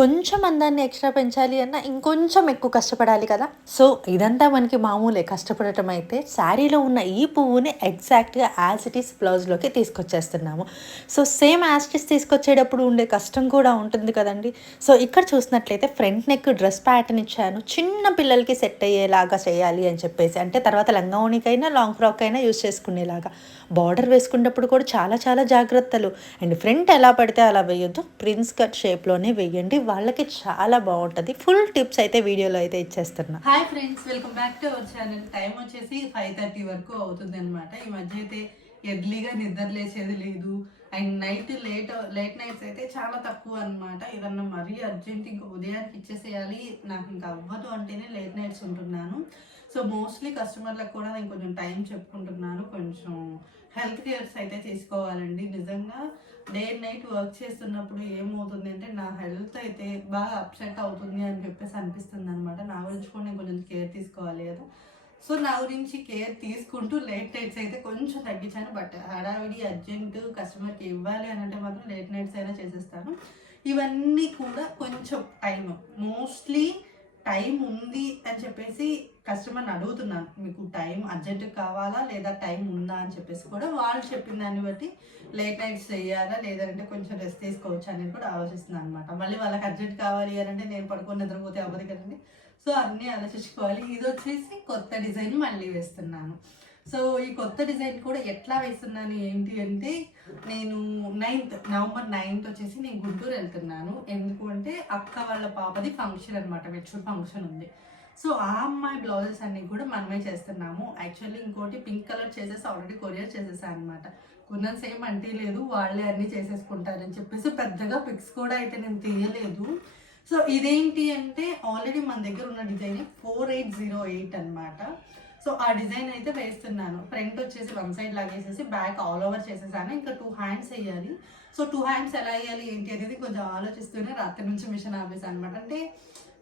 కొంచెం అందాన్ని ఎక్స్ట్రా పెంచాలి అన్న ఇంకొంచెం ఎక్కువ కష్టపడాలి కదా. సో ఇదంతా మనకి మామూలే. కష్టపడటం అయితే శారీలో ఉన్న ఈ పువ్వుని ఎగ్జాక్ట్గా యాజ్ ఇట్ ఈస్ బ్లౌజ్లోకి తీసుకొచ్చేస్తున్నాము. So same as it is తీసుకొచ్చేటప్పుడు ఉండే కష్టం కూడా ఉంటుంది కదండి. సో ఇక్కడ చూసినట్లయితే ఫ్రంట్ నెక్ డ్రెస్ ప్యాటర్న్ ఇచ్చాను. చిన్న పిల్లలకి సెట్ అయ్యేలాగా చేయాలి అని చెప్పేసి అంటే తర్వాత లంగావణికైనా లాంగ్ ఫ్రాక్ అయినా యూస్ చేసుకునేలాగా. బార్డర్ వేసుకునేటప్పుడు కూడా చాలా చాలా జాగ్రత్తలు. అండ్ ఫ్రంట్ ఎలా పడితే అలా వేయొద్దు. ప్రిన్స్ కట్ షేప్లోనే వేయండి. వాళ్ళకి చాలా బాగుంటుంది. ఫుల్ టిప్స్ అయితే వీడియోలో అయితే ఇచ్చేస్తున్నా. Hi friends welcome back to our channel time వచ్చేసి ఫైవ్ థర్టీ వరకు అవుతుంది అనమాట ఈ మధ్య అయితే ఎర్లీగా నిద్ర లేచేది లేదు. And night late late nights అయితే చాలా తక్కువ అనమాట ఏదన్నా మరీ అర్జెంట్ ఇంకా ఉదయానికి ఇచ్చేసేయాలి. నాకు ఇంకా అవ్వదు అంటేనే లేట్ నైట్స్ ఉంటున్నాను. సో మోస్ట్లీ కస్టమర్లకు కూడా నేను కొంచెం టైం చెప్పుకుంటున్నాను. కొంచెం హెల్త్ కేర్స్ అయితే తీసుకోవాలండి నిజంగా డే అండ్ నైట్ వర్క్ చేస్తున్నప్పుడు ఏమవుతుంది అంటే నా హెల్త్ అయితే బాగా అప్సెట్ అవుతుంది అని చెప్పేసి అనిపిస్తుంది అనమాట నా గురించి కూడా నేను కొంచెం కేర్ తీసుకోవాలి కదా. సో నా గురించి కేర్ తీసుకుంటూ లేట్ నైట్స్ అయితే కొంచెం తగ్గించాను. బట్ హడావిడి అర్జెంట్ కస్టమర్కి ఇవ్వాలి అని అంటే మాత్రం లేట్ నైట్స్ అయినా చేసేస్తాను. ఇవన్నీ కూడా కొంచెం టైం మోస్ట్లీ టైం ఉంది అని చెప్పేసి కస్టమర్ని అడుగుతున్నాను మీకు టైం అర్జెంట్ కావాలా లేదా టైం ఉందా? అని చెప్పేసి కూడా వాళ్ళు చెప్పిన దాన్ని బట్టి లేట్ నైట్స్ చేయాలా లేదంటే కొంచెం రెస్ట్ తీసుకోవచ్చు అనేది కూడా ఆలోచిస్తున్నాను అనమాట మళ్ళీ వాళ్ళకి అర్జెంట్ కావాలి అని అంటే నేను పడుకొని నిద్రపోతే అవ్వదు కదండి. సో అన్నీ ఆలోచించుకోవాలి. ఇది వచ్చేసి కొత్త డిజైన్ మళ్ళీ వేస్తున్నాను. సో ఈ కొత్త డిజైన్ కూడా ఎట్లా వేస్తున్నాను ఏంటి అంటే నేను నైన్త్ నవంబర్ నైన్త్ వచ్చేసి నేను గుంటూరు వెళ్తున్నాను. ఎందుకు అంటే అక్క వాళ్ళ పాపది ఫంక్షన్ అనమాట మెచ్యూర్ ఫంక్షన్ ఉంది. సో ఆ అమ్మాయి బ్లౌజెస్ అన్ని కూడా మనమే చేస్తున్నాము. యాక్చువల్లీ ఇంకోటి పింక్ కలర్ చేసేసి ఆల్రెడీ కొరియర్ చేసేసాను అనమాట కొన్న సేమ్ అంటే లేదు వాళ్ళే అన్ని చేసేసుకుంటారని చెప్పేసి పెద్దగా పిక్స్ కూడా అయితే నేను తీయలేదు. సో ఇదేంటి అంటే ఆల్రెడీ మన దగ్గర ఉన్న design four eight zero eight అనమాట సో ఆ డిజైన్ అయితే వేస్తున్నాను. ఫ్రంట్ వచ్చేసి వన్ సైడ్ లాగేసేసి బ్యాక్ ఆల్ ఓవర్ చేసేసాను. ఇంకా టూ హ్యాండ్స్ వేయాలి. సో టూ హ్యాండ్స్ ఎలా వేయాలి ఏంటి అనేది కొంచెం ఆలోచిస్తూనే రాత్రి నుంచి మిషన్ ఆపేసాను అనమాట అంటే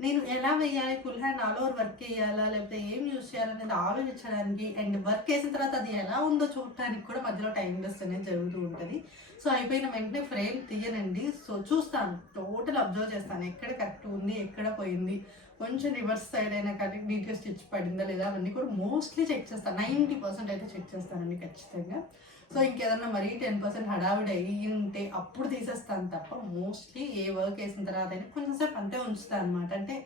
నేను ఎలా వేయాలి? Full hand all over work వేయాలా? లేకపోతే ఏం యూజ్ చేయాలనేది ఆలోచించడానికి అండ్ వర్క్ వేసిన తర్వాత అది ఎలా ఉందో చూడటానికి కూడా మధ్యలో టైం వేస్ట్ అనేది జరుగుతూ ఉంటుంది. సో అయిపోయిన వెంటనే ఫ్రేమ్ తీయనండి. సో చూస్తాను. టోటల్ అబ్జర్వ్ చేస్తాను. ఎక్కడ కరెక్ట్ ఉంది? ఎక్కడ పోయింది? కొంచెం రివర్స్ సైడ్ అయినా కానీ నీట్గా స్టిచ్ పడిందా లేదా? అవన్నీ కూడా మోస్ట్లీ చెక్ చేస్తాను. నైంటీ పర్సెంట్ అయితే చెక్ చేస్తానండి ఖచ్చితంగా. సో ఇంకేదన్నా మరీ టెన్ పర్సెంట్ హడావిడి అయ్యి ఉంటే అప్పుడు తీసేస్తాను తప్ప మోస్ట్లీ ఏ వర్క్ వేసిన తర్వాత అయినా కొంచెం సేపు అంతే ఉంచుతాను అనమాట అంటే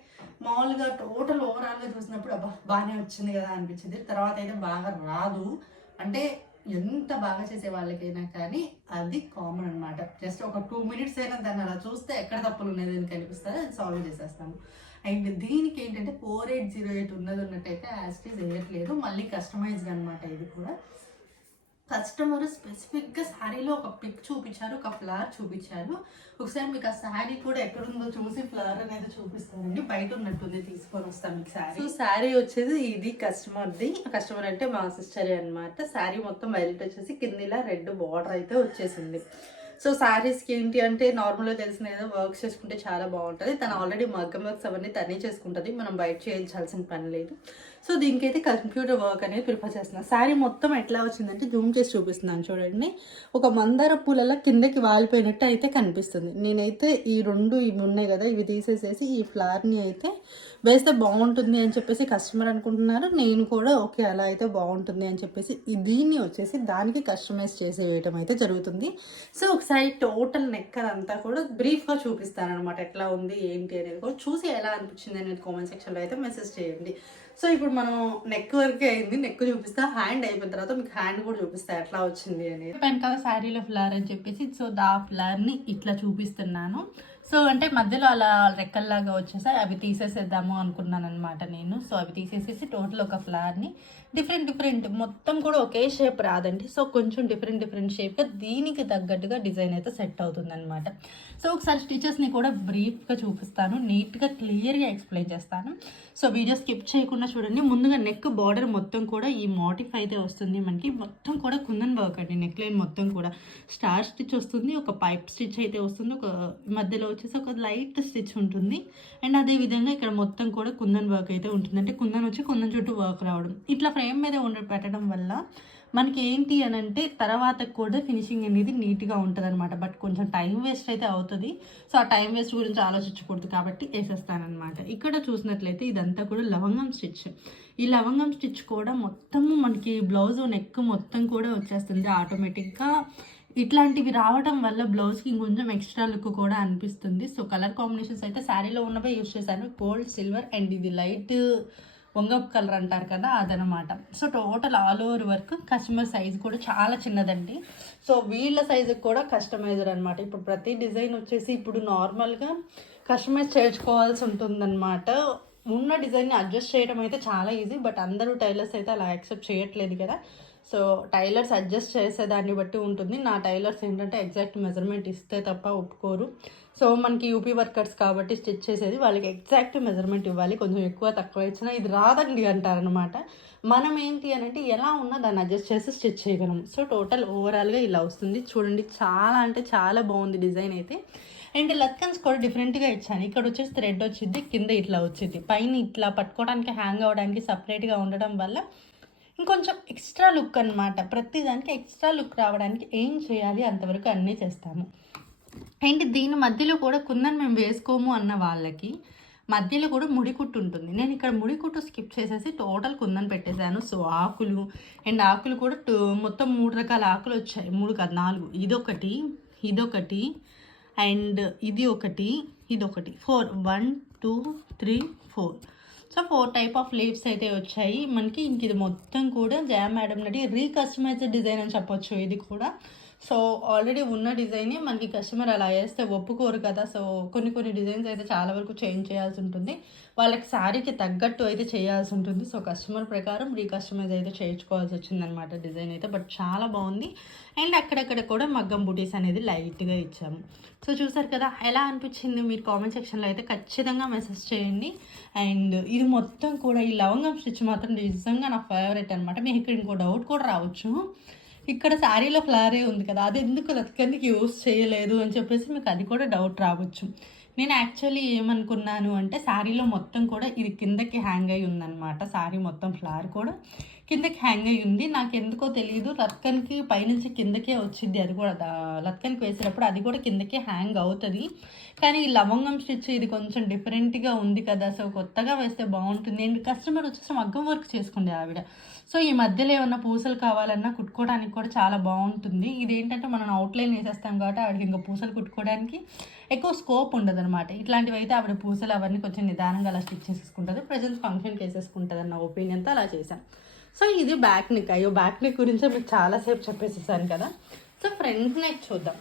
మామూలుగా టోటల్ ఓవరాల్గా చూసినప్పుడు అబ్బా బాగానే వచ్చింది కదా అనిపించింది. తర్వాత అయితే బాగా రాదు. అంటే ఎంత బాగా చేసే వాళ్ళకైనా కానీ అది కామన్ అనమాట జస్ట్ ఒక టూ మినిట్స్ అయినా దాన్ని అలా చూస్తే ఎక్కడ తప్పులు ఉన్నది అని కనిపిస్తుంది అది సాల్వ్ చేసేస్తాము. అండ్ దీనికి ఏంటంటే ఫోర్ ఎయిట్ జీరో ఎయిట్ ఉన్నది ఉన్నట్టయితే యాస్టీస్ వేయట్లేదు మళ్ళీ కస్టమైజ్డ్ అనమాట ఇది కూడా. కస్టమర్ స్పెసిఫిక్గా శారీలో ఒక పిక్ చూపించారు ఒక ఫ్లవర్ చూపించారు. ఒకసారి మీకు ఆ శారీ కూడా ఎక్కడుందో చూసి ఫ్లవర్ అనేది చూపిస్తానండి. బయట ఉన్నట్టుంది తీసుకొని వస్తాం మీకు శారీ. సో శారీ వచ్చేసి ఇది కస్టమర్ది. కస్టమర్ అంటే మా సిస్టరే అనమాట శారీ మొత్తం వైలెట్ వచ్చేసి కిందిలా రెడ్ బార్డర్ అయితే వచ్చేసింది. సో శారీస్కి ఏంటి అంటే నార్మల్గా తెలిసిన ఏదో వర్క్స్ చేసుకుంటే చాలా బాగుంటుంది. తను ఆల్రెడీ మగ్గం వర్క్స్ అవన్నీ తనే చేసుకుంటుంది. మనం బయట చేయించాల్సిన పని లేదు. సో దీనికైతే కంప్యూటర్ వర్క్ అనేది ప్రిఫర్ చేస్తున్నాను శారీ మొత్తం ఎట్లా వచ్చిందంటే జూమ్ చేసి చూపిస్తున్నాను చూడండి. ఒక మందార పూలలా కిందకి వాలిపోయినట్టు అయితే కనిపిస్తుంది. నేనైతే ఈ రెండు ఇవి ఉన్నాయి కదా ఇవి తీసేసేసి ఈ ఫ్లవర్ని అయితే వేస్తే బాగుంటుంది అని చెప్పేసి కస్టమర్ అనుకుంటున్నారు. నేను కూడా ఓకే అలా అయితే బాగుంటుంది అని చెప్పేసి దీన్ని వచ్చేసి దానికి కస్టమైజ్ చేసి వేయటం అయితే జరుగుతుంది. సో ఒకసారి టోటల్ నెక్ అదంతా కూడా బ్రీఫ్గా చూపిస్తాననమాట ఎట్లా ఉంది ఏంటి అనేది కూడా చూసి ఎలా అనిపించింది అనేది కామెంట్ సెక్షన్లో అయితే మెసేజ్ చేయండి. సో ఇప్పుడు మనం నెక్ వరకే అయింది నెక్ చూపిస్తా హ్యాండ్ అయిపోయిన తర్వాత మీకు హ్యాండ్ కూడా చూపిస్తా ఎట్లా వచ్చింది అనేది. చెప్పాను కదా శారీలో ఫ్లవర్ అని చెప్పేసి సో దా ఫ్లవర్ని ఇట్లా చూపిస్తున్నాను. సో అంటే మధ్యలో అలా రెక్కల్లాగా వచ్చేసాయి అవి తీసేసేద్దాము అనుకున్నాను అనమాట నేను. సో అవి తీసేసేసి టోటల్ ఒక ఫ్లవర్ని డిఫరెంట్ డిఫరెంట్ మొత్తం కూడా ఒకే షేప్ రాదండి. సో కొంచెం డిఫరెంట్ డిఫరెంట్ షేప్గా దీనికి తగ్గట్టుగా డిజైన్ అయితే సెట్ అవుతుంది అనమాట సో ఒకసారి స్టిచెస్ని కూడా బ్రీఫ్గా చూపిస్తాను. నీట్గా క్లియర్గా ఎక్స్ప్లెయిన్ చేస్తాను. సో వీడియో స్కిప్ చేయకుండా చూడండి. ముందుగా నెక్ బార్డర్ మొత్తం కూడా ఈ మోటిఫ్ అయితే వస్తుంది మనకి. మొత్తం కూడా కుందన్ వర్క్ అండి. నెక్ లైన్ మొత్తం కూడా. స్టార్ స్టిచ్ వస్తుంది. ఒక పైప్ స్టిచ్ అయితే వస్తుంది. ఒక మధ్యలో వచ్చేసి ఒక లైట్ స్టిచ్ ఉంటుంది. అండ్ అదే విధంగా ఇక్కడ మొత్తం కూడా కుందన్ వర్క్ అయితే ఉంటుంది అంటే కుందన్ వచ్చి కుందన్ చుట్టూ వర్క్ రావడం. ఇట్లా ఫ్రేమ్ మీద ఉండి పెట్టడం వల్ల మనకి ఏంటి అని అంటే తర్వాత కూడా ఫినిషింగ్ అనేది నీట్గా ఉంటుంది అనమాట బట్ కొంచెం టైం వేస్ట్ అయితే అవుతుంది. సో ఆ టైం వేస్ట్ గురించి ఆలోచించకూడదు కాబట్టి వేసేస్తానమాట ఇక్కడ చూసినట్లయితే ఇదంతా కూడా లవంగం స్టిచ్. ఈ లవంగం స్టిచ్ కూడా మొత్తము మనకి బ్లౌజ్ నెక్ మొత్తం కూడా వచ్చేస్తుంది ఆటోమేటిక్గా. ఇట్లాంటివి రావడం వల్ల బ్లౌజ్కి ఇంకొంచెం ఎక్స్ట్రా లుక్ కూడా అనిపిస్తుంది. సో కలర్ కాంబినేషన్స్ అయితే శారీలో ఉన్నవే యూస్ చేశాను. గోల్డ్ సిల్వర్ అండ్ ఇది లైట్ వంగపు కలర్ అంటారు కదా అదనమాట. So total all over work customer size కూడా చాలా చిన్నదండి. సో వీళ్ళ సైజుకి కూడా కస్టమైజర్ అనమాట ఇప్పుడు ప్రతి డిజైన్ వచ్చేసి ఇప్పుడు నార్మల్గా కస్టమైజ్ చేయించుకోవాల్సి ఉంటుందన్నమాట. ఉన్న డిజైన్ని అడ్జస్ట్ చేయడం అయితే చాలా ఈజీ బట్ అందరూ టైలర్స్ అయితే అలా యాక్సెప్ట్ చేయట్లేదు కదా. సో టైలర్స్ అడ్జస్ట్ చేసే దాన్ని బట్టి ఉంటుంది. నా టైలర్స్ ఏంటంటే ఎగ్జాక్ట్ మెజర్మెంట్ ఇస్తే తప్ప ఒప్పుకోరు. సో మనకి యూపీ వర్కర్స్ కాబట్టి స్టిచ్ చేసేది వాళ్ళకి ఎగ్జాక్ట్ మెజర్మెంట్ ఇవ్వాలి. కొంచెం ఎక్కువ తక్కువ ఇచ్చినా ఇది రాదండి అంటారనమాట మనం ఏంటి అని అంటే ఎలా ఉన్నా దాన్ని అడ్జస్ట్ చేసి స్టిచ్ చేయగలం. సో టోటల్ ఓవరాల్గా ఇలా వస్తుంది. చూడండి చాలా అంటే చాలా బాగుంది డిజైన్ అయితే. అండ్ లత్కన్స్ కూడా డిఫరెంట్గా ఇచ్చాను. ఇక్కడ వచ్చేసి థ్రెడ్ వచ్చింది కింద ఇట్లా వచ్చింది పైన ఇట్లా పట్టుకోవడానికి హ్యాంగ్ అవ్వడానికి సపరేట్గా ఉండడం వల్ల ఇంకొంచెం ఎక్స్ట్రా లుక్ అనమాట ప్రతిదానికి ఎక్స్ట్రా లుక్ రావడానికి ఏం చేయాలి అంతవరకు అన్నీ చేస్తాము. అండ్ దీని మధ్యలో కూడా కుందన్ మేము వేసుకోము అన్న వాళ్ళకి మధ్యలో కూడా ముడికుట్టు ఉంటుంది. నేను ఇక్కడ ముడికుట్టు స్కిప్ చేసేసి టోటల్ కుందన్ పెట్టేశాను. సో ఆకులు అండ్ ఆకులు కూడా టూ- మొత్తం మూడు రకాల ఆకులు వచ్చాయి. మూడు కాదు నాలుగు. ఇదొకటి ఇదొకటి అండ్ ఇది ఒకటి ఇది ఒకటి four. One two three four. So four type of leaves అయితే వచ్చాయి. మనకి ఇంక ఇది మొత్తం కూడా జయా మేడం నటి రీకస్టమైజ్డ్ డిజైన్ అని చెప్పొచ్చు. ఇది కూడా సో ఆల్రెడీ ఉన్న డిజైనే మనకి కస్టమర్ అలా వేస్తే ఒప్పుకోరు కదా. సో కొన్ని కొన్ని డిజైన్స్ అయితే చాలా వరకు చేంజ్ చేయాల్సి ఉంటుంది. వాళ్ళకి శారీకి తగ్గట్టు అయితే చేయాల్సి ఉంటుంది. సో కస్టమర్ ప్రకారం రీకస్టమైజ్ అయితే చేయించుకోవాల్సి వచ్చిందనమాట డిజైన్ అయితే. బట్ చాలా బాగుంది. అండ్ అక్కడక్కడ కూడా మగ్గం బుటీస్ అనేది లైట్గా ఇచ్చాము. సో చూసారు కదా ఎలా అనిపించింది మీరు కామెంట్ సెక్షన్లో అయితే ఖచ్చితంగా మెసేజ్ చేయండి. అండ్ ఇది మొత్తం కూడా ఈ లవంగం స్టిచ్ మాత్రం నిజంగా నా ఫేవరెట్ అనమాట మీకు ఇక్కడ ఇంకో డౌట్ కూడా రావచ్చు. ఇక్కడ శారీలో ఫ్లారే ఉంది కదా అది ఎందుకు లతకందుకు యూస్ చేయలేదు అని చెప్పేసి మీకు అది కూడా డౌట్ రావచ్చు. నేను యాక్చువల్లీ ఏమనుకున్నాను అంటే శారీలో మొత్తం కూడా ఇది కిందకి హ్యాంగ్ అయి ఉందన్నమాట. శారీ మొత్తం ఫ్లవర్ కూడా కిందకి హ్యాంగ్ అయ్యి ఉంది. నాకు ఎందుకో తెలియదు లత్కన్కి పైనుంచి కిందకే వచ్చింది అది కూడా. లత్కన్కి వేసేటప్పుడు అది కూడా కిందకే హ్యాంగ్ అవుతుంది. కానీ ఈ లవంగం స్టిచ్ ఇది కొంచెం డిఫరెంట్గా ఉంది కదా. సో కొత్తగా వేస్తే బాగుంటుంది. అండ్ కస్టమర్ వచ్చేసి మగ్గం వర్క్ చేసుకుండే ఆవిడ. సో ఈ మధ్యలో ఏమన్నా పూసలు కావాలన్నా కుట్టుకోవడానికి కూడా చాలా బాగుంటుంది. ఇది ఏంటంటే మనం అవుట్లైన్ వేసేస్తాం కాబట్టి ఆవిడకి ఇంకా పూసలు కుట్టుకోవడానికి ఎక్కువ స్కోప్ ఉండదు అనమాట ఇట్లాంటివి అయితే ఆవిడ పూసలు అవన్నీ కొంచెం నిదానంగా అలా స్టిచ్ చేసేసుకుంటుంది. ప్రజెంట్ ఫంక్షన్కి వేసేసుకుంటుంది అన్న ఒపీనియన్తో అలా చేశాను. సో ఇది బ్యాక్ నెక్ అయ్యో బ్యాక్ నెక్ గురించి మీకు చాలాసేపు చెప్పేసేసాను కదా. సో ఫ్రంట్ నెక్ చూద్దాం.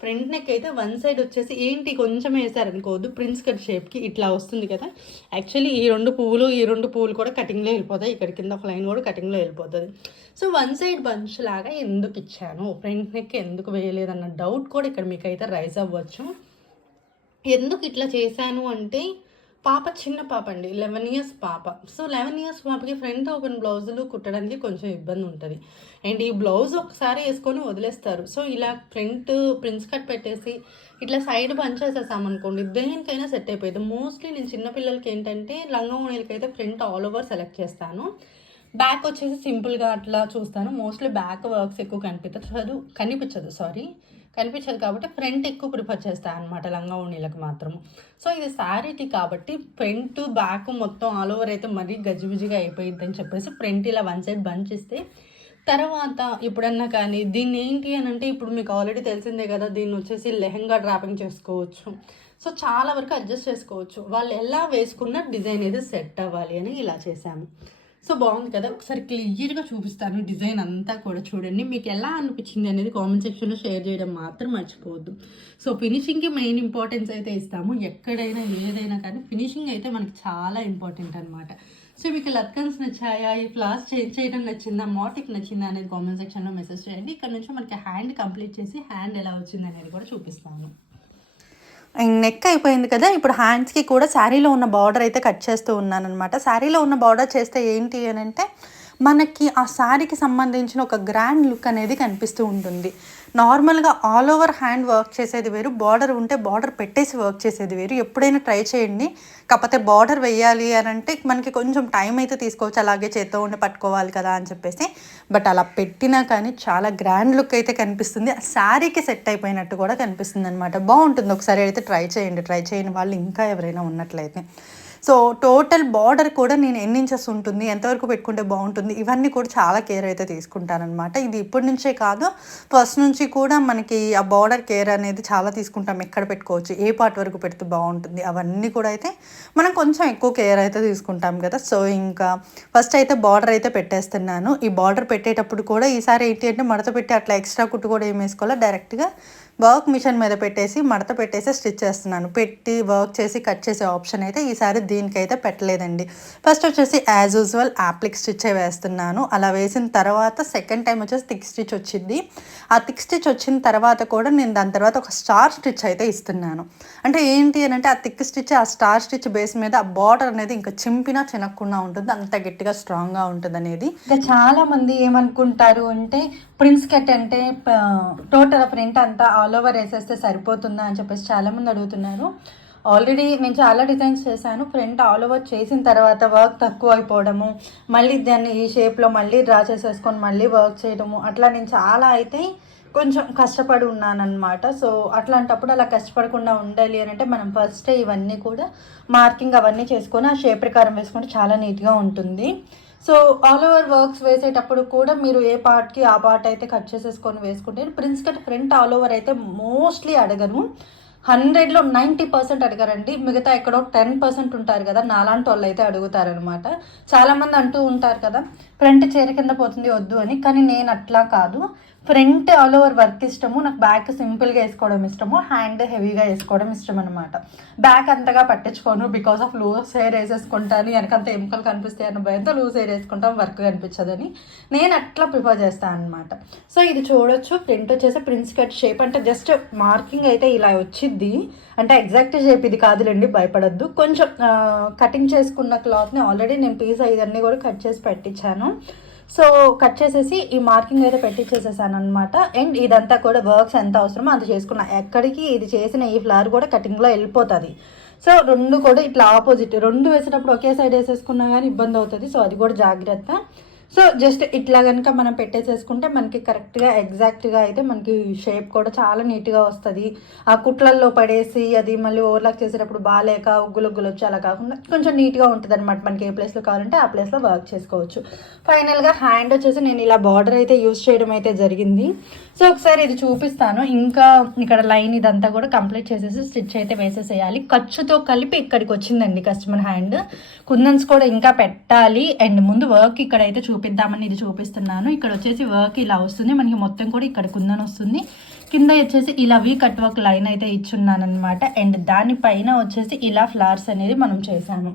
ఫ్రంట్ నెక్ అయితే వన్ సైడ్ వచ్చేసి ఏంటి? కొంచెం వేసారనుకోవద్దు ప్రిన్స్ కట్ షేప్కి ఇట్లా వస్తుంది కదా. యాక్చువల్లీ ఈ రెండు పువ్వులు ఈ రెండు పువ్వులు కూడా కటింగ్లో వెళ్ళిపోతాయి. ఇక్కడ కింద ఒక లైన్ కూడా కటింగ్లో వెళ్ళిపోతుంది. సో వన్ సైడ్ బంచ్ లాగా ఎందుకు ఇచ్చాను? ఫ్రంట్ నెక్ ఎందుకు వేయలేదన్న డౌట్ కూడా ఇక్కడ మీకు అయితే రైజ్ అవ్వచ్చు. ఎందుకు ఇట్లా చేశాను అంటే పాప చిన్న పాప అండి లెవెన్ ఇయర్స్ పాప. సో లెవెన్ ఇయర్స్ పాపకి ఫ్రంట్ ఓపెన్ బ్లౌజులు కుట్టడానికి కొంచెం ఇబ్బంది ఉంటుంది. అండ్ ఈ బ్లౌజ్ ఒకసారి వేసుకొని వదిలేస్తారు. సో ఇలా ఫ్రంట్ ప్రిన్స్ కట్ పెట్టేసి ఇట్లా సైడ్ అనుకోండి దేనికైనా సెట్ అయిపోయింది. మోస్ట్లీ నేను చిన్నపిల్లలకి ఏంటంటే లంగమోణీలకి అయితే ఫ్రంట్ ఆల్ ఓవర్ సెలెక్ట్ చేస్తాను. బ్యాక్ వచ్చేసి సింపుల్గా అట్లా చూస్తాను. మోస్ట్లీ బ్యాక్ వర్క్స్ ఎక్కువ కనిపించదు కనిపించదు సారీ కనిపించదు కాబట్టి ఫ్రంట్ ఎక్కువ ప్రిఫర్ చేస్తాను అనమాట లంగా ఓణీలకు మాత్రం సో ఇది శారీకి కాబట్టి ఫ్రంట్ బ్యాక్ మొత్తం ఆల్ ఓవర్ అయితే మరీ గజిబిజిగా అయిపోయిందని చెప్పేసి ఫ్రంట్ ఇలా వన్ సైడ్ బంచ్ ఇస్తే తర్వాత ఇప్పుడన్నా కానీ దీన్ని ఏంటి అని అంటే ఇప్పుడు మీకు ఆల్రెడీ తెలిసిందే కదా దీన్ని వచ్చేసి లెహంగా డ్రాపింగ్ చేసుకోవచ్చు. సో చాలా వరకు అడ్జస్ట్ చేసుకోవచ్చు. వాళ్ళు ఎలా వేసుకున్న డిజైన్ అయితే సెట్ అవ్వాలి అని ఇలా చేశాము. సో బాగుంది కదా. ఒకసారి క్లియర్గా చూపిస్తాను డిజైన్ అంతా కూడా చూడండి. మీకు ఎలా అనిపించింది అనేది కామెంట్ సెక్షన్లో షేర్ చేయడం మాత్రం మర్చిపోవద్దు. సో ఫినిషింగ్కి మెయిన్ ఇంపార్టెన్స్ అయితే ఇస్తాము. ఎక్కడైనా ఏదైనా కానీ ఫినిషింగ్ అయితే మనకి చాలా ఇంపార్టెంట్ అనమాట సో మీకు లత్కన్స్ నచ్చాయా? ఈ ఫ్లాస్ చేంజ్ చేయడం నచ్చిందా? మోటిక్ నచ్చిందా అనేది కామెంట్ సెక్షన్లో మెసేజ్ చేయండి. ఇక్కడ నుంచి మనకి హ్యాండ్ కంప్లీట్ చేసి హ్యాండ్ ఎలా వచ్చింది అనేది కూడా చూపిస్తాను. నెక్ అయిపోయింది కదా ఇప్పుడు హ్యాండ్స్కి కూడా శారీలో ఉన్న బార్డర్ అయితే కట్ చేస్తూ ఉన్నాను అనమాట శారీలో ఉన్న బార్డర్ చేస్తే ఏంటి అని అంటే మనకి ఆ శారీకి సంబంధించిన ఒక గ్రాండ్ లుక్ అనేది కనిపిస్తూ ఉంటుంది. నార్మల్గా ఆల్ ఓవర్ హ్యాండ్ వర్క్ చేసేది వేరు బార్డర్ ఉంటే బార్డర్ పెట్టేసి వర్క్ చేసేది వేరు. ఎప్పుడైనా ట్రై చేయండి. కాకపోతే బార్డర్ వేయాలి అని అంటే మనకి కొంచెం టైం అయితే తీసుకోవచ్చు అలాగే చేత్తో ఉండి పట్టుకోవాలి కదా అని చెప్పేసి. బట్ అలా పెట్టినా కానీ చాలా గ్రాండ్ లుక్ అయితే కనిపిస్తుంది. ఆ శారీకి సెట్ అయిపోయినట్టు కూడా కనిపిస్తుంది అనమాట బాగుంటుంది. ఒకసారి అయితే ట్రై చేయండి. ట్రై చేయని వాళ్ళు ఇంకా ఎవరైనా ఉన్నట్లయితే. సో టోటల్ బార్డర్ కూడా నేను ఎన్ని ఇంచెస్ ఉంటుంది ఎంతవరకు పెట్టుకుంటే బాగుంటుంది ఇవన్నీ కూడా చాలా కేర్ అయితే తీసుకుంటానమాట ఇది ఇప్పటి నుంచే కాదు ఫస్ట్ నుంచి కూడా మనకి ఆ బార్డర్ కేర్ అనేది చాలా తీసుకుంటాం. ఎక్కడ పెట్టుకోవచ్చు ఏ పార్ట్ వరకు పెడితే బాగుంటుంది అవన్నీ కూడా అయితే మనం కొంచెం ఎక్కువ కేర్ అయితే తీసుకుంటాం కదా. సో ఇంకా ఫస్ట్ అయితే బార్డర్ అయితే పెట్టేస్తున్నాను. ఈ బార్డర్ పెట్టేటప్పుడు కూడా ఈసారి ఏంటి అంటే మడత పెట్టి అట్లా ఎక్స్ట్రా కుట్టు కూడా ఏం వేసుకోవాలో డైరెక్ట్గా వర్క్ మిషన్ మీద పెట్టేసి మడత పెట్టేసి స్టిచ్ చేస్తున్నాను. పెట్టి వర్క్ చేసి కట్ చేసే ఆప్షన్ అయితే ఈసారి దీనికైతే పెట్టలేదండి. ఫస్ట్ వచ్చేసి యాజ్ యూజువల్ యాప్లిక్ స్టిచ్ వేస్తున్నాను. అలా వేసిన తర్వాత సెకండ్ టైం వచ్చేసి థిక్ స్టిచ్ వచ్చింది. ఆ థిక్ స్టిచ్ వచ్చిన తర్వాత కూడా నేను దాని తర్వాత ఒక స్టార్ స్టిచ్ అయితే ఇస్తున్నాను. అంటే ఏంటి అని అంటే ఆ థిక్ స్టిచ్ ఆ స్టార్ స్టిచ్ బేస్ మీద ఆ బార్డర్ అనేది ఇంకా చింపినా చినకుండా ఉంటుంది. అంత గట్టిగా స్ట్రాంగ్గా ఉంటుంది అనేది. ఇంకా చాలా మంది ఏమనుకుంటారు అంటే ప్రిన్స్ కట్ అంటే టోటల్ ప్రింట్ అంతా ఆల్ ఓవర్ వేసేస్తే సరిపోతుందా? అని చెప్పేసి చాలా మంది అడుగుతున్నారు. ఆల్రెడీ నేను చాలా డిజైన్స్ చేశాను. ప్రింట్ ఆల్ ఓవర్ చేసిన తర్వాత వర్క్ తక్కువ అయిపోవడము మళ్ళీ దాన్ని ఈ షేప్లో మళ్ళీ డ్రా చేసేసుకొని మళ్ళీ వర్క్ చేయడము అట్లా నేను చాలా అయితే కొంచెం కష్టపడి ఉన్నానన్నమాట. సో అట్లాంటప్పుడు అలా కష్టపడకుండా ఉండాలి అని అంటే మనం ఫస్ట్ ఇవన్నీ కూడా మార్కింగ్ అవన్నీ చేసుకొని ఆ షేప్ ప్రకారం వేసుకుంటే చాలా నీట్గా ఉంటుంది. సో ఆల్ ఓవర్ వర్క్స్ వేసేటప్పుడు కూడా మీరు ఏ పార్ట్కి ఆ పార్ట్ అయితే కట్ చేసేసుకొని వేసుకుంటే prince cut front all over అయితే మోస్ట్లీ అడగను. హండ్రెడ్లో నైంటీ పర్సెంట్ అడగరండి. మిగతా ఎక్కడో టెన్ పర్సెంట్ ఉంటారు కదా నాలాంటి వాళ్ళు అయితే అడుగుతారనమాట చాలామంది అంటూ ఉంటారు కదా ఫ్రంట్ చీర కింద పోతుంది వద్దు అని. కానీ నేను అట్లా కాదు. ఫ్రంట్ ఆల్ ఓవర్ వర్క్ ఇష్టము నాకు బ్యాక్ సింపుల్గా వేసుకోవడం ఇష్టము హ్యాండ్ హెవీగా వేసుకోవడం ఇష్టం అనమాట బ్యాక్ అంతగా పట్టించుకోను బికాస్ ఆఫ్ లూజ్ హెయిర్ వేసేసుకుంటాను వెనకంత ఎముకలు కనిపిస్తాయి అన్న భయంతో లూజ్ హెయిర్ వేసుకుంటాం వర్క్ కనిపించదని. నేను అట్లా ప్రిఫర్ చేస్తాను అనమాట సో ఇది చూడొచ్చు ప్రింట్ వచ్చేసి ప్రిన్స్ కట్ షేప్ అంటే జస్ట్ మార్కింగ్ అయితే ఇలా వచ్చింది అంటే ఎగ్జాక్ట్ షేప్ ఇది కాదులేండి భయపడద్దు. కొంచెం కటింగ్ చేసుకున్న క్లాత్ని ఆల్రెడీ నేను పీస్ ఇదన్నీ కూడా కట్ చేసి పెట్టించాను. సో కట్ చేసేసి ఈ మార్కింగ్ అయితే పెట్టించేసేసాను అనమాట అండ్ ఇదంతా కూడా వర్క్స్ ఎంత అవసరమో అంత చేసుకున్నా. ఎక్కడికి ఇది చేసిన ఈ ఫ్లవర్ కూడా కటింగ్లో వెళ్ళిపోతుంది. సో రెండు కూడా ఇట్లా ఆపోజిట్. రెండు వేసేటప్పుడు ఒకే సైడ్ వేసేసుకున్నా కానీ ఇబ్బంది అవుతుంది సో అది కూడా జాగ్రత్త. సో జస్ట్ ఇట్లా కనుక మనం పెట్టేసేసుకుంటే మనకి కరెక్ట్గా ఎగ్జాక్ట్గా అయితే మనకి షేప్ కూడా చాలా నీట్గా వస్తుంది. ఆ కుట్లల్లో పడేసి అది మళ్ళీ ఓవర్లాక్ చేసేటప్పుడు బాగాలేక ఉగ్గులు ఉగ్గులు వచ్చి అలా కాకుండా కొంచెం నీట్గా ఉంటుంది అనమాట మనకి ఏ ప్లేస్లో కావాలంటే ఆ ప్లేస్లో వర్క్ చేసుకోవచ్చు. ఫైనల్గా హ్యాండ్ వచ్చేసి నేను ఇలా బార్డర్ అయితే యూస్ చేయడం అయితే జరిగింది. సో ఒకసారి ఇది చూపిస్తాను. ఇంకా ఇక్కడ లైన్ ఇదంతా కూడా కంప్లీట్ చేసేసి స్టిచ్ అయితే వేసేసేయాలి. ఖర్చుతో కలిపి ఇక్కడికి వచ్చిందండి కస్టమర్ హ్యాండ్. కుందన్స్ కూడా ఇంకా పెట్టాలి. అండ్ ముందు వర్క్ ఇక్కడ అయితే చూపిద్దామని ఇది చూపిస్తున్నాను. ఇక్కడ వచ్చేసి వర్క్ ఇలా వస్తుంది. మనకి మొత్తం కూడా ఇక్కడ కుందని వస్తుంది. కింద వచ్చేసి ఇలా వీ కట్ వర్క్ లైన్ అయితే ఇచ్చున్నాను అనమాట అండ్ దానిపైన వచ్చేసి ఇలా ఫ్లవర్స్ అనేది మనం చేశాను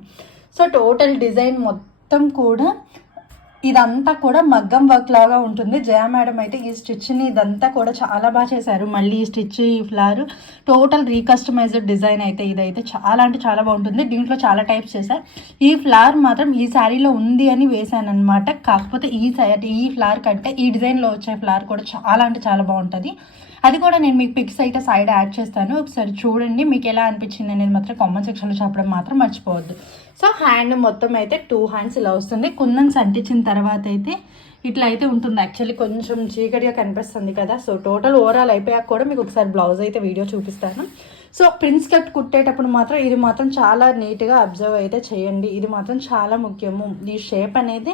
సో టోటల్ డిజైన్ మొత్తం కూడా ఇదంతా కూడా మగ్గం వర్క్ లాగా ఉంటుంది. జయా మేడం అయితే ఈ స్టిచ్ని ఇదంతా కూడా చాలా బాగా చేశారు. మళ్ళీ ఈ స్టిచ్ ఈ ఫ్లవర్ టోటల్ రీకస్టమైజ్డ్ డిజైన్ అయితే ఇదైతే చాలా అంటే చాలా బాగుంటుంది. దీంట్లో చాలా టైప్స్ చేశారు. ఈ ఫ్లవర్ మాత్రం ఈ శారీలో ఉంది అని వేశాను అనమాట కాకపోతే ఈ సైడ్ ఈ ఫ్లవర్ కంటే ఈ డిజైన్లో వచ్చే ఫ్లవర్ కూడా చాలా అంటే చాలా బాగుంటుంది. అది కూడా నేను మీకు పిక్స్ అయితే సైడ్ యాడ్ చేస్తాను. ఒకసారి చూడండి మీకు ఎలా అనిపించింది అనేది మాత్రం కామెంట్ సెక్షన్లో చెప్పడం మాత్రం మర్చిపోవద్దు. సో హ్యాండ్ మొత్తం అయితే టూ హ్యాండ్స్ ఇలా వస్తుంది. కుందన్స్ అంటించిన తర్వాత అయితే ఇట్లా అయితే ఉంటుంది. యాక్చువల్లీ కొంచెం చీకటిగా కనిపిస్తుంది కదా. సో టోటల్ ఓవరాల్ అయిపోయాక కూడా మీకు ఒకసారి బ్లౌజ్ అయితే వీడియో చూపిస్తాను. సో ప్రిన్స్ కట్ కుట్టేటప్పుడు మాత్రం ఇది మాత్రం చాలా నీట్గా అబ్జర్వ్ అయితే చేయండి. ఇది మాత్రం చాలా ముఖ్యము. ఈ షేప్ అనేది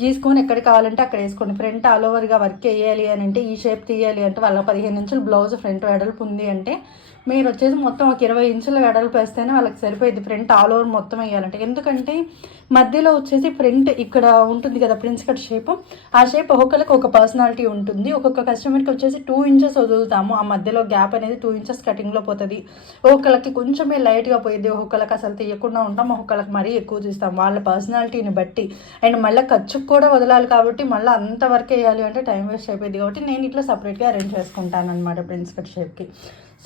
గీసుకొని ఎక్కడ కావాలంటే అక్కడ వేసుకోండి. ఫ్రంట్ ఆల్ ఓవర్గా వర్క్ వేయాలి అని అంటే ఈ షేప్ తీయాలి అంటే వాళ్ళ పదిహేను ఇంచులు బ్లౌజ్ ఫ్రంట్ వెడల్పు ఉంది అంటే మీరు వచ్చేసి మొత్తం ఒక ఇరవై ఇంచుల వెడల్పు వేస్తేనే వాళ్ళకి సరిపోయింది ఫ్రంట్ ఆల్ ఓవర్ మొత్తం వేయాలంటే. ఎందుకంటే మధ్యలో వచ్చేసి ఫ్రంట్ ఇక్కడ ఉంటుంది కదా ప్రిన్స్ కట్ షేప్. ఆ షేప్ ఒక్కొక్కరికి ఒక పర్సనాలిటీ ఉంటుంది. ఒక్కొక్క కస్టమర్కి వచ్చేసి టూ ఇంచెస్ వదులుతాము. ఆ మధ్యలో గ్యాప్ అనేది టూ ఇంచెస్ కటింగ్లో పోతుంది. ఒక్కొక్కరికి కొంచెమే లైట్గా పోయింది ఒక్కొక్కరికి అసలు తీయకుండా ఉంటాం. ఒక్కొక్కరికి మరీ ఎక్కువ చూస్తాం వాళ్ళ పర్సనాలిటీని బట్టి. అండ్ మళ్ళీ ఖర్చు ఖర్చుకు కూడా వదలాలి కాబట్టి మళ్ళీ అంత వర్క్ వేయాలి అంటే టైం వేస్ట్ అయిపోయింది కాబట్టి నేను ఇట్లా సపరేట్గా అరేంజ్ చేసుకుంటాను అనమాట ప్రిన్స్ కట్ షేప్కి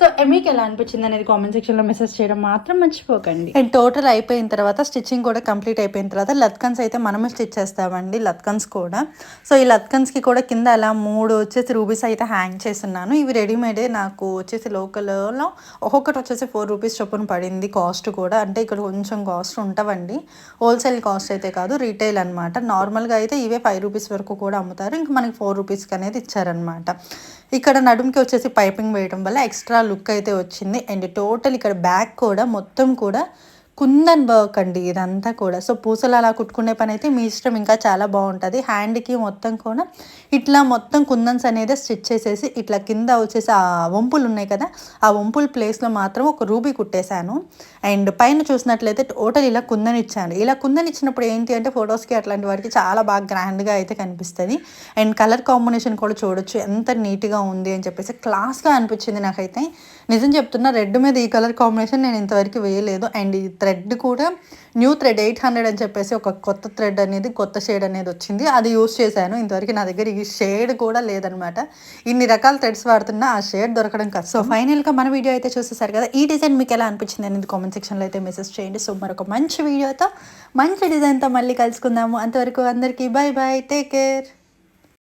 సో మీకు ఎలా అనిపించింది అనేది కామెంట్ సెక్షన్లో మెసేజ్ చేయడం మాత్రం మర్చిపోకండి. అండ్ టోటల్ అయిపోయిన తర్వాత స్టిచ్చింగ్ కూడా కంప్లీట్ అయిపోయిన తర్వాత లత్కన్స్ అయితే మనమే స్టిచ్ చేస్తామండి లత్కన్స్ కూడా. సో ఈ లత్కన్స్కి కూడా కింద అలా మూడు వచ్చేసి రూబీస్ అయితే హ్యాంగ్ చేస్తున్నాను. ఇవి రెడీమేడే నాకు వచ్చేసి లోకల్లో ఒక్కొక్కటి వచ్చేసి ఫోర్ రూపీస్ చొప్పున పడింది కాస్ట్ కూడా. అంటే ఇక్కడ కొంచెం కాస్ట్ ఉంటవండి. హోల్సేల్ కాస్ట్ అయితే కాదు రీటైల్ అనమాట నార్మల్గా అయితే ఇవే ఫైవ్ రూపీస్ వరకు కూడా అమ్ముతారు. ఇంకా మనకి ఫోర్ రూపీస్కి అనేది ఇచ్చారనమాట ఇక్కడ నడుముకి వచ్చేసి పైపింగ్ వేయడం వల్ల ఎక్స్ట్రా లుక్ అయితే వచ్చింది. అండ్ టోటల్ ఇక్కడ బ్యాక్ కూడా మొత్తం కూడా కుందన్ వర్క్ అండి ఇదంతా కూడా. సో పూసలు అలా కుట్టుకునే పని అయితే మీ ఇష్టం. ఇంకా చాలా బాగుంటుంది. హ్యాండ్కి మొత్తం కూడా ఇట్లా మొత్తం కుందన్స్ అనేది స్టిచ్ చేసేసి ఇట్లా కింద వచ్చేసి ఆ వంపులు ఉన్నాయి కదా ఆ వంపుల ప్లేస్లో మాత్రం ఒక రూబీ కుట్టేశాను. అండ్ పైన చూసినట్లయితే టోటల్ ఇలా కుందన్ ఇచ్చాను ఇలా కుందన్ ఇచ్చినప్పుడు ఏంటి అంటే ఫొటోస్కి అట్లాంటి వాటికి చాలా బాగా గ్రాండ్గా అయితే కనిపిస్తుంది. అండ్ కలర్ కాంబినేషన్ కూడా చూడొచ్చు. ఎంత నీట్గా ఉంది అని చెప్పేసి క్లాస్గా అనిపించింది నాకైతే. నిజం చెప్తున్నా రెడ్ మీద ఈ కలర్ కాంబినేషన్ నేను ఇంతవరకు వేయలేదు. అండ్ ఈ థ్రెడ్ కూడా న్యూ థ్రెడ్ ఎయిట్ హండ్రెడ్ అని చెప్పేసి ఒక కొత్త థ్రెడ్ అనేది కొత్త షేడ్ అనేది వచ్చింది. అది యూస్ చేశాను. ఇంతవరకు నా దగ్గర ఈ షేడ్ కూడా లేదనమాట ఇన్ని రకాల థ్రెడ్స్ వాడుతున్నా ఆ షేడ్ దొరకడం కష్టం సో ఫైనల్గా మన వీడియో అయితే చూసేసారు కదా ఈ డిజైన్ మీకు ఎలా అనిపించింది అనేది కామెంట్ సెక్షన్లో అయితే మెసేజ్ చేయండి. సో మరొక మంచి వీడియోతో మంచి డిజైన్తో మళ్ళీ కలుసుకుందాము. అంతవరకు అందరికీ బాయ్ బాయ్ టేక్ కేర్